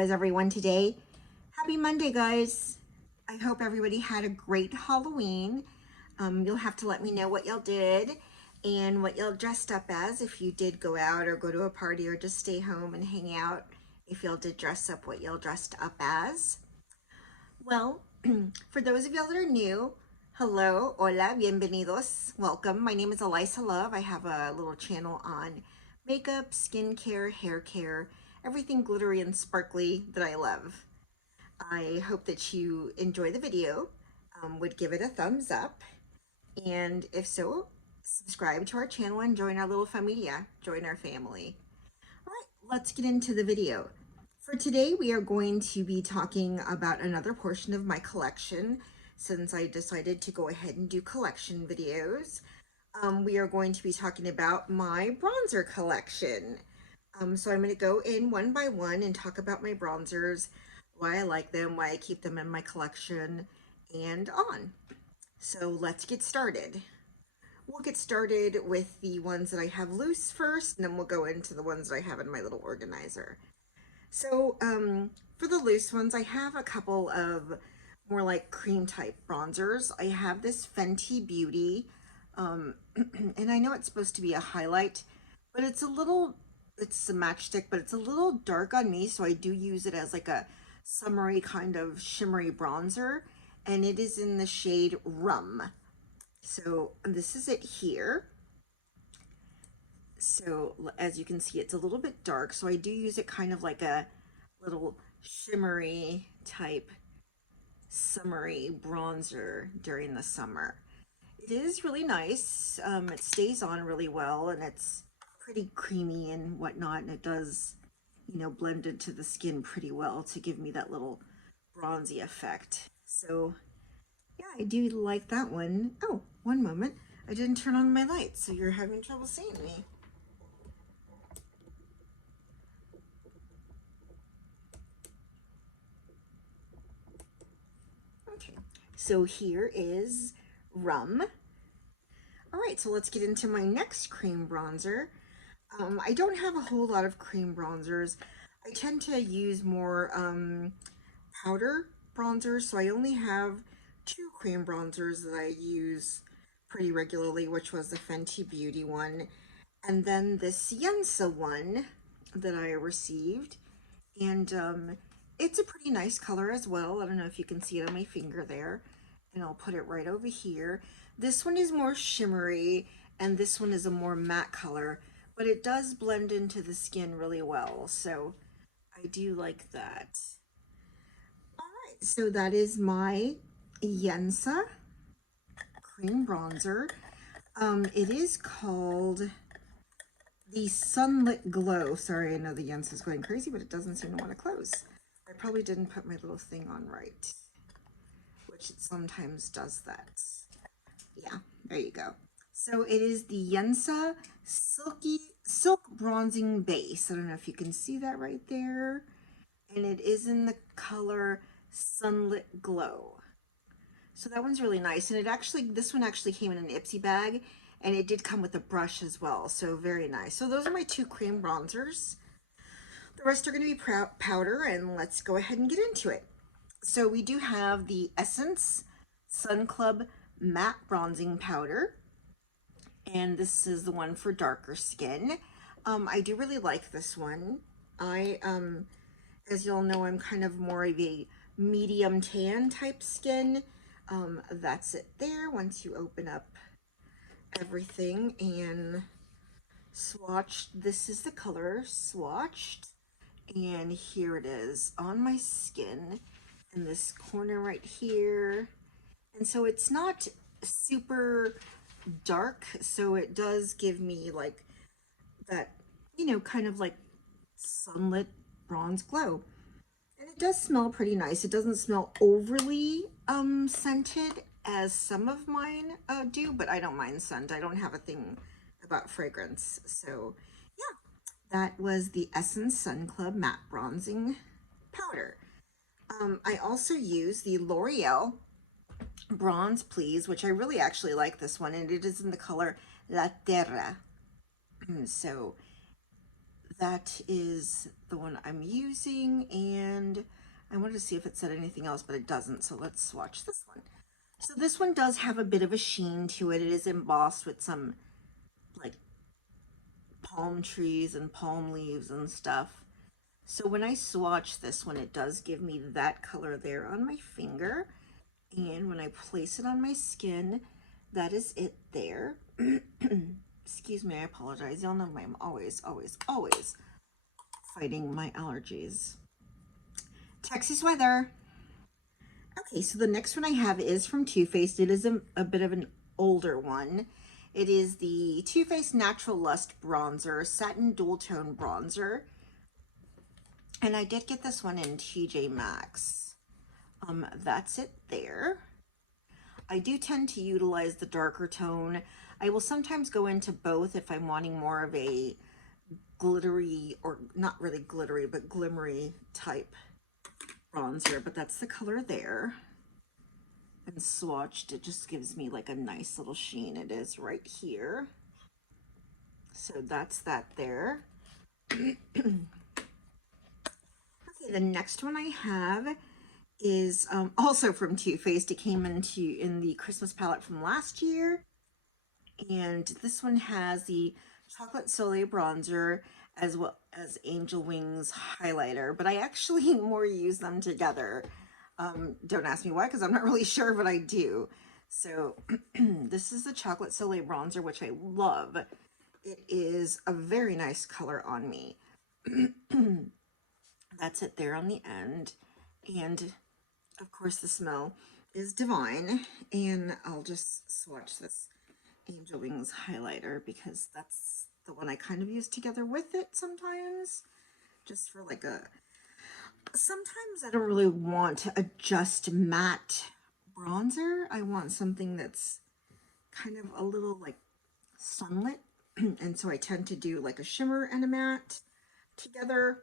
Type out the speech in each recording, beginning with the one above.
is everyone today? Happy Monday, guys. I hope everybody had a great Halloween. You'll have to let me know what y'all did and what y'all dressed up as if you did go out or go to a party or just stay home and hang out. If y'all did dress up, what y'all dressed up as. Well, for those of y'all that are new, hello, hola, bienvenidos, welcome. My name is Alyssa Love. I have a little channel on makeup, skincare, hair care, everything glittery and sparkly that I love. I hope that you enjoy the video, would give it a thumbs up, and if so, subscribe to our channel and join our little familia, join our family. All right, let's get into the video. For today, we are going to be talking about another portion of my collection. Since I decided to go ahead and do collection videos, we are going to be talking about my bronzer collection. So I'm going to go in one by one and talk about my bronzers, why I like them, why I keep them in my collection, and on. So let's get started. We'll get started with the ones that I have loose first, and then we'll go into the ones that I have in my little organizer. So for the loose ones, I have a couple of more like cream type bronzers. I have this Fenty Beauty, and I know it's supposed to be a highlight, but it's a matchstick, but it's a little dark on me, so I do use it as like a summery kind of shimmery bronzer, and it is in the shade Rum. So this is it here. So as you can see, it's a little bit dark, so I do use it kind of like a little shimmery type summery bronzer during the summer. It is really nice. It stays on really well, and it's pretty creamy and whatnot, and it does, blend into the skin pretty well to give me that little bronzy effect. So yeah, I do like that one. Oh, one moment. I didn't turn on my lights, so you're having trouble seeing me. Okay, so here is Rum. All right, so let's get into my next cream bronzer. I don't have a whole lot of cream bronzers. I tend to use more powder bronzers, so I only have two cream bronzers that I use pretty regularly, which was the Fenty Beauty one, and then the Cienza one that I received. And it's a pretty nice color as well. I don't know if you can see it on my finger there, and I'll put it right over here. This one is more shimmery, and this one is a more matte color, but it does blend into the skin really well, so I do like that. All right, so that is my Yensa cream bronzer. It is called the Sunlit Glow. Sorry, I know the Yensa is going crazy, but it doesn't seem to want to close. I probably didn't put my little thing on right, which it sometimes does that. Yeah, there you go. So it is the Yensa Silk Bronzing Base. I don't know if you can see that right there. And it is in the color Sunlit Glow. So that one's really nice. And this one actually came in an Ipsy bag, and it did come with a brush as well. So very nice. So those are my two cream bronzers. The rest are going to be powder, and let's go ahead and get into it. So we do have the Essence Sun Club Matte Bronzing Powder, and this is the one for darker skin. I do really like this one. As you'll know, I'm kind of more of a medium tan type skin. That's it there. Once you open up everything and swatched, this is the color swatched, and here it is on my skin in this corner right here. And so it's not super dark, so it does give me like that, kind of like sunlit bronze glow. And it does smell pretty nice. It doesn't smell overly scented as some of mine do, but I don't mind scent. I don't have a thing about fragrance. So yeah, that was the Essence Sun Club Matte Bronzing Powder. I also use the L'Oreal Bronze Please, which I really actually like this one, and it is in the color La Terra. So that is the one I'm using, and I wanted to see if it said anything else, but it doesn't, so let's swatch this one. So this one does have a bit of a sheen to it. It is embossed with some like palm trees and palm leaves and stuff. So when I swatch this one, it does give me that color there on my finger. And when I place it on my skin, that is it there. Excuse me, I apologize. Y'all know I'm always fighting my allergies. Texas weather. Okay, so the next one I have is from Too Faced. It is a bit of an older one. It is the Too Faced Natural Lust Bronzer, Satin Dual Tone Bronzer. And I did get this one in TJ Maxx. That's it there. I do tend to utilize the darker tone. I will sometimes go into both if I'm wanting more of a glittery, or not really glittery, but glimmery type bronzer, but that's the color there. And swatched, it just gives me like a nice little sheen. It is right here. So that's that there. Okay, the next one I have is also from Too Faced. It came in the Christmas palette from last year. And this one has the Chocolate Soleil bronzer as well as Angel Wings highlighter, but I actually more use them together. Don't ask me why, because I'm not really sure, but I do. So this is the Chocolate Soleil bronzer, which I love. It is a very nice color on me. That's it there on the end. And of course the smell is divine. And I'll just swatch this Angel Wings highlighter because that's the one I kind of use together with it sometimes, just for like sometimes I don't really want a just matte bronzer. I want something that's kind of a little like sunlit, and so I tend to do like a shimmer and a matte together.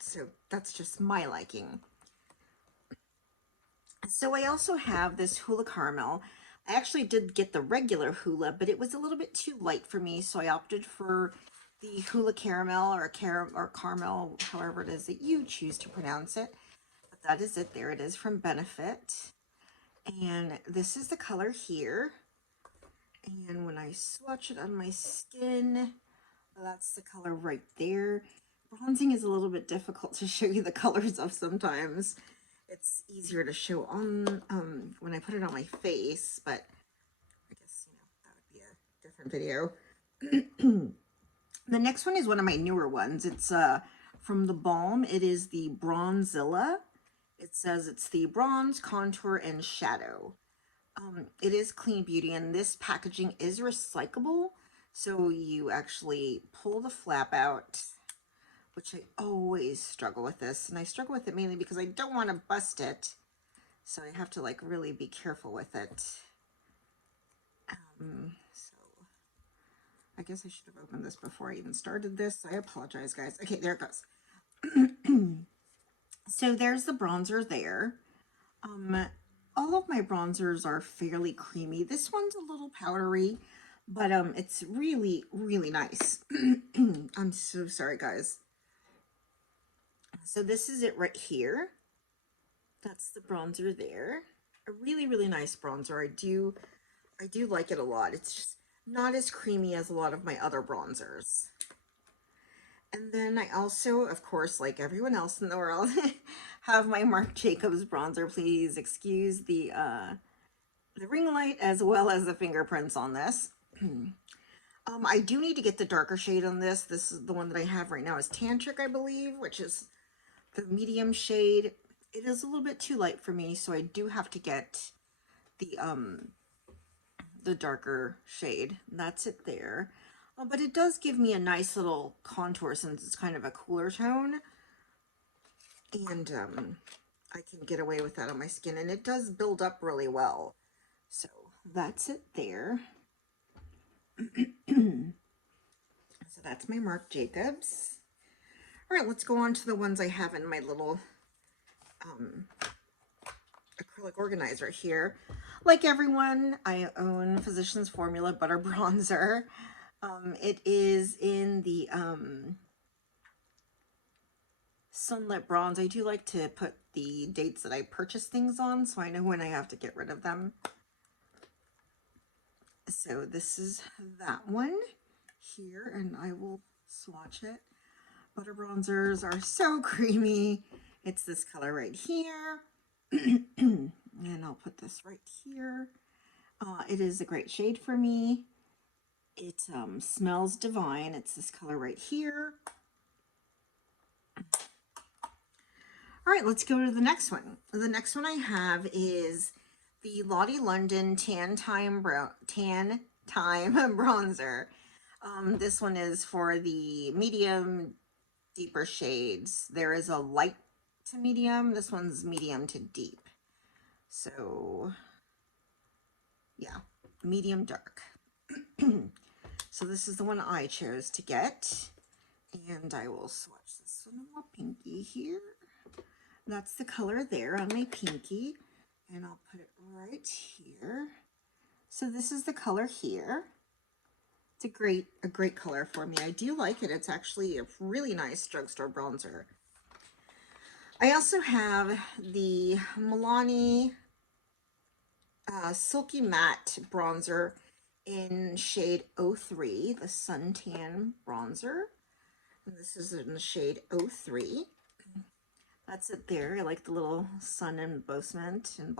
So that's just my liking. So I also have this Hula Caramel. I actually did get the regular Hula, but it was a little bit too light for me, so I opted for the Hula Caramel or Caramel, however it is that you choose to pronounce it. But that is it. There it is from Benefit. And this is the color here. And when I swatch it on my skin, that's the color right there. Bronzing is a little bit difficult to show you the colors of sometimes. It's easier to show on when I put it on my face, but I guess, that would be a different video. The next one is one of my newer ones. It's from the Balm. It is the Bronzilla. It says it's the Bronze, Contour, and Shadow. It is clean beauty, and this packaging is recyclable. So you actually pull the flap out, which I always struggle with this. And I struggle with it mainly because I don't want to bust it. So I have to like really be careful with it. So I guess I should have opened this before I even started this. I apologize, guys. Okay, there it goes. So there's the bronzer there. All of my bronzers are fairly creamy. This one's a little powdery, but it's really, really nice. I'm so sorry, guys. So this is it right here. That's the bronzer there. A really, really nice bronzer. I do like it a lot. It's just not as creamy as a lot of my other bronzers. And then I also, of course, like everyone else in the world, have my Marc Jacobs bronzer. Please excuse the ring light as well as the fingerprints on this. I do need to get the darker shade on this. This is the one that I have right now is Tantric, I believe, which is the medium shade. It is a little bit too light for me, so I do have to get the darker shade. That's it there. But it does give me a nice little contour since it's kind of a cooler tone. And I can get away with that on my skin. And it does build up really well. So that's it there. So that's my Marc Jacobs. All right, let's go on to the ones I have in my little acrylic organizer here. Like everyone, I own Physicians Formula Butter Bronzer. It is in the Sunlit Bronze. I do like to put the dates that I purchase things on so I know when I have to get rid of them. So this is that one here, and I will swatch it. Butter bronzers are so creamy. It's this color right here. And I'll put this right here. It is a great shade for me. It smells divine. It's this color right here. All right, let's go to the next one. The next one I have is the Lottie London Tan Time Bronzer. This one is for the medium, deeper shades. There is a light to medium. This one's medium to deep. So, yeah, medium dark. So this is the one I chose to get. And I will swatch this one on my pinky here. That's the color there on my pinky. And I'll put it right here. So this is the color here. It's a great color for me. I do like it. It's actually a really nice drugstore bronzer. I also have the Milani Silky Matte Bronzer in shade 03, the Suntan Bronzer. And this is in the shade 03. That's it there. I like the little sun embossment. And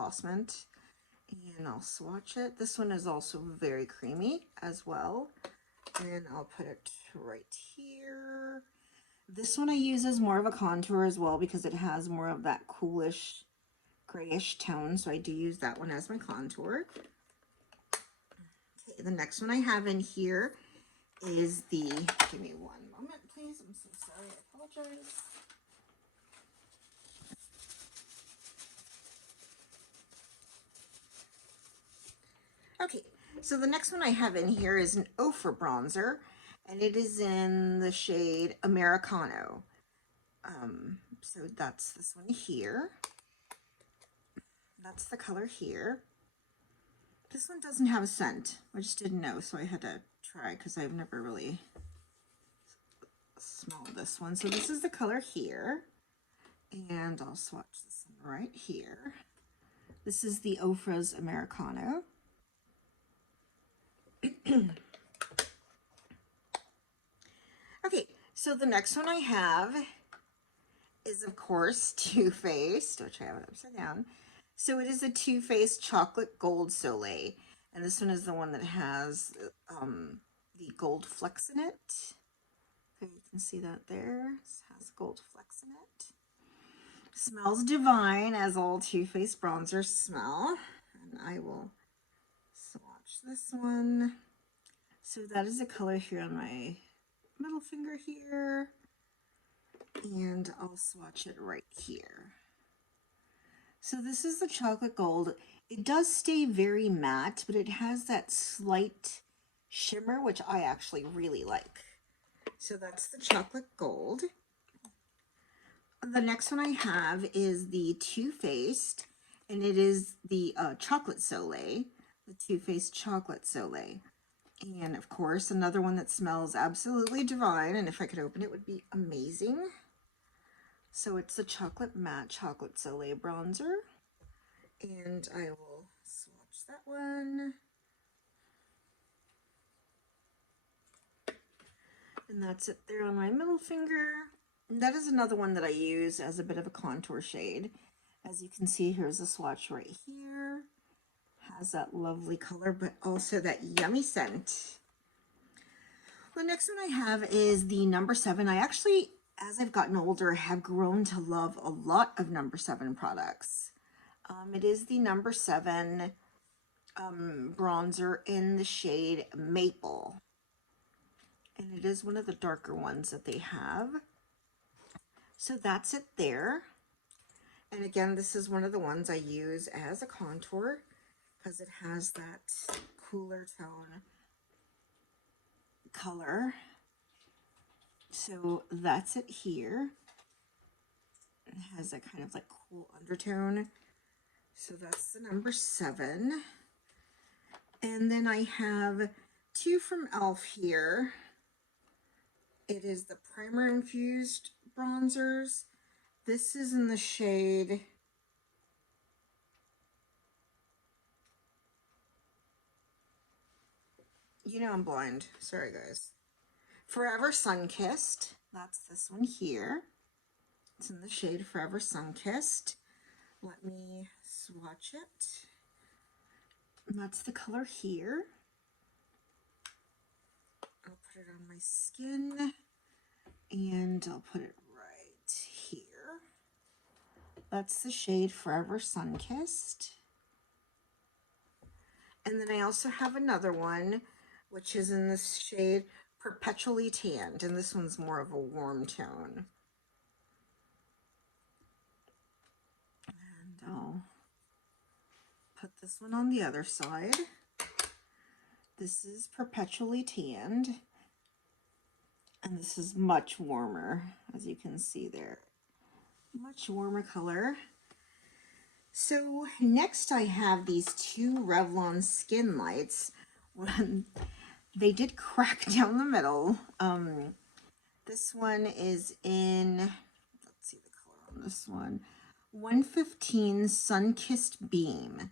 I'll swatch it. This one is also very creamy as well. And I'll put it right here. This one I use as more of a contour as well because it has more of that coolish, grayish tone. So I do use that one as my contour. Okay, the next one I have in here is the, give me one moment, please. I'm so sorry. I apologize. Okay, so the next one I have in here is an Ofra bronzer, and it is in the shade Americano. So that's this one here. That's the color here. This one doesn't have a scent. I just didn't know, so I had to try because I've never really smelled this one. So this is the color here, and I'll swatch this one right here. This is the Ofra's Americano. Okay, so the next one I have is, of course, Too Faced, which I have it upside down. So it is a Too Faced Chocolate Gold Soleil, and this one is the one that has the gold flecks in it. Okay, you can see that there. It has gold flecks in it. Smells divine, as all Too Faced bronzers smell. And I will swatch this one. So that is the color here on my middle finger here. And I'll swatch it right here. So this is the chocolate gold. It does stay very matte, but it has that slight shimmer, which I actually really like. So that's the chocolate gold. The next one I have is the Too Faced, and it is the Chocolate Soleil, the Too Faced Chocolate Soleil. And of course, another one that smells absolutely divine, and if I could open it, would be amazing. So it's the Chocolate Matte Chocolate Soleil Bronzer. And I will swatch that one. And that's it there on my middle finger. And that is another one that I use as a bit of a contour shade. As you can see, here's a swatch right here. Has that lovely color, but also that yummy scent. The next one I have is the number 7. I actually, as I've gotten older, have grown to love a lot of number 7 products. It is the number 7 bronzer in the shade Maple. And it is one of the darker ones that they have. So that's it there. And again, this is one of the ones I use as a contour because it has that cooler tone color. So that's it here. It has a kind of like cool undertone. So that's the number 7. And then I have two from e.l.f. here. It is the primer infused bronzers. This is in the shade I'm blind. Sorry, guys. Forever Sun-Kissed. That's this one here. It's in the shade Forever Sun-Kissed. Let me swatch it. And that's the color here. I'll put it on my skin and I'll put it right here. That's the shade Forever Sun-Kissed. And then I also have another one, which is in this shade Perpetually Tanned, and this one's more of a warm tone. And I'll put this one on the other side. This is Perpetually Tanned, and this is much warmer, as you can see there. Much warmer color. So next I have these two Revlon Skin Lights. They did crack down the middle. This one is in, let's see the color on this one, 115 Sun-Kissed Beam.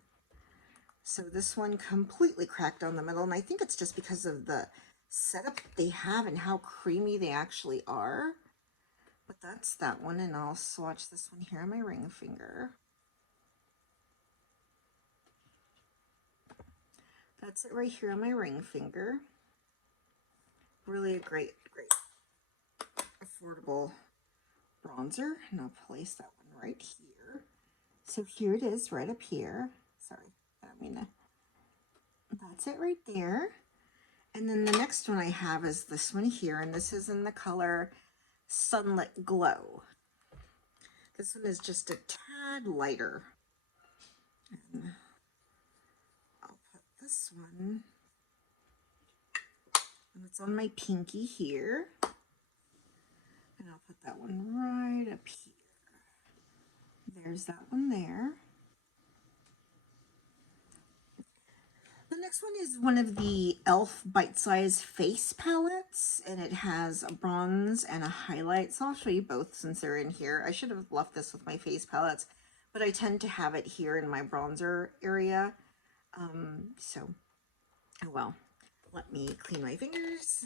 So this one completely cracked down the middle, and I think it's just because of the setup they have and how creamy they actually are. But that's that one, and I'll swatch this one here on my ring finger. That's it right here on my ring finger. Really a great affordable bronzer, and I'll place that one right here. So here it is right up here. Sorry, I don't mean to. That's it right there. And then the next one I have is this one here, and this is in the color Sunlit Glow. This one is just a tad lighter. And I'll put this one, and it's on my pinky here. And I'll put that one right up here. There's that one there. The next one is one of the e.l.f. bite-size face palettes, and it has a bronze and a highlight. So I'll show you both since they're in here. I should have left this with my face palettes, but I tend to have it here in my bronzer area. So, oh well. Let me clean my fingers.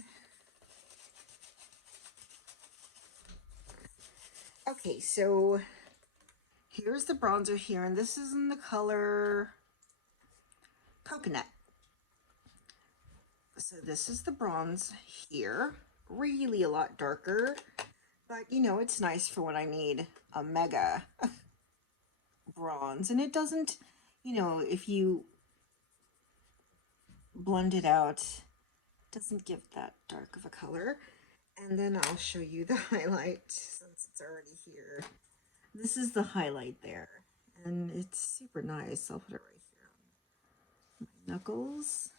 Okay, so here's the bronzer here, and this is in the color Coconut. So this is the bronze here, really a lot darker, but it's nice for when I need a mega bronze, and it doesn't, if you blend it out, it doesn't give that dark of a color. And then I'll show you the highlight since it's already here. This is the highlight there, and it's super nice. I'll put it right here on my knuckles.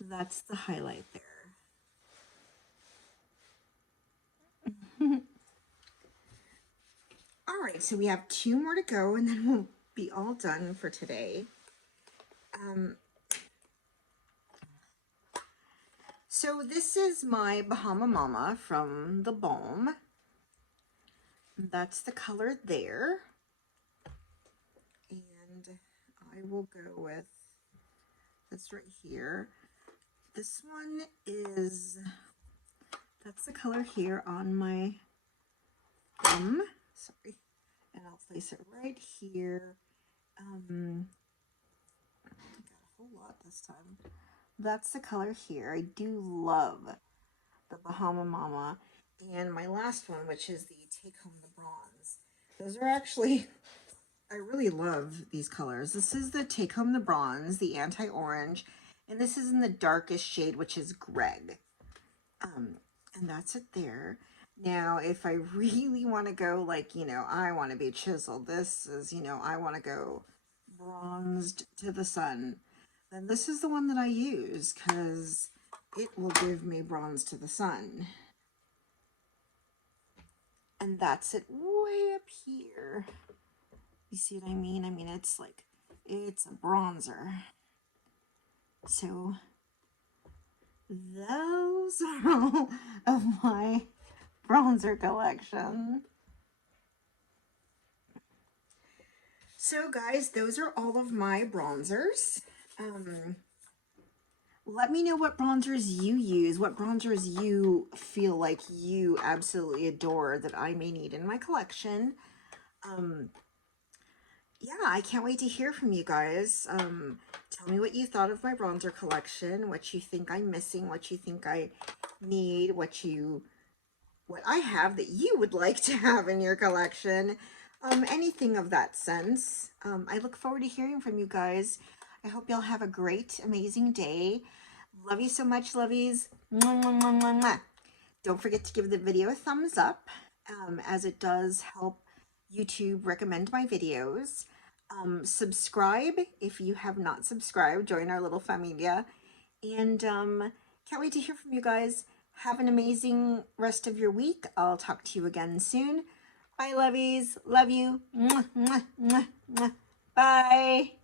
That's the highlight there. All right, so we have two more to go, and then we'll be all done for today. So this is my Bahama Mama from the Balm. That's the color there. And I will go with this right here. This one is, that's the color here on my thumb. Sorry. And I'll place it right here. I got a whole lot this time. That's the color here. I do love the Bahama Mama. And my last one, which is the Take Home the Bronze. Those are actually, I really love these colors. This is the Take Home the Bronze, the Anti-Orange. And this is in the darkest shade, which is Greg. And that's it there. Now, if I really want to go like, I want to be chiseled, this is, I want to go bronzed to the sun, then this is the one that I use because it will give me bronze to the sun. And that's it way up here. You see what I mean? I mean, it's a bronzer. So those are all of my bronzer collection. So guys, those are all of my bronzers. Let me know what bronzers you use, what bronzers you feel like you absolutely adore that I may need in my collection. Yeah, I can't wait to hear from you guys. Tell me what you thought of my bronzer collection, what you think I'm missing, what you think I need, what I have that you would like to have in your collection. Anything of that sense. I look forward to hearing from you guys. I hope y'all have a great, amazing day. Love you so much, lovies. Mwah, mwah, mwah, mwah, mwah. Don't forget to give the video a thumbs up, as it does help YouTube recommend my videos. Subscribe if you have not subscribed. Join our little familia. And can't wait to hear from you guys. Have an amazing rest of your week. I'll talk to you again soon. Bye, lovies. Love you. Mwah, mwah, mwah, mwah. Bye.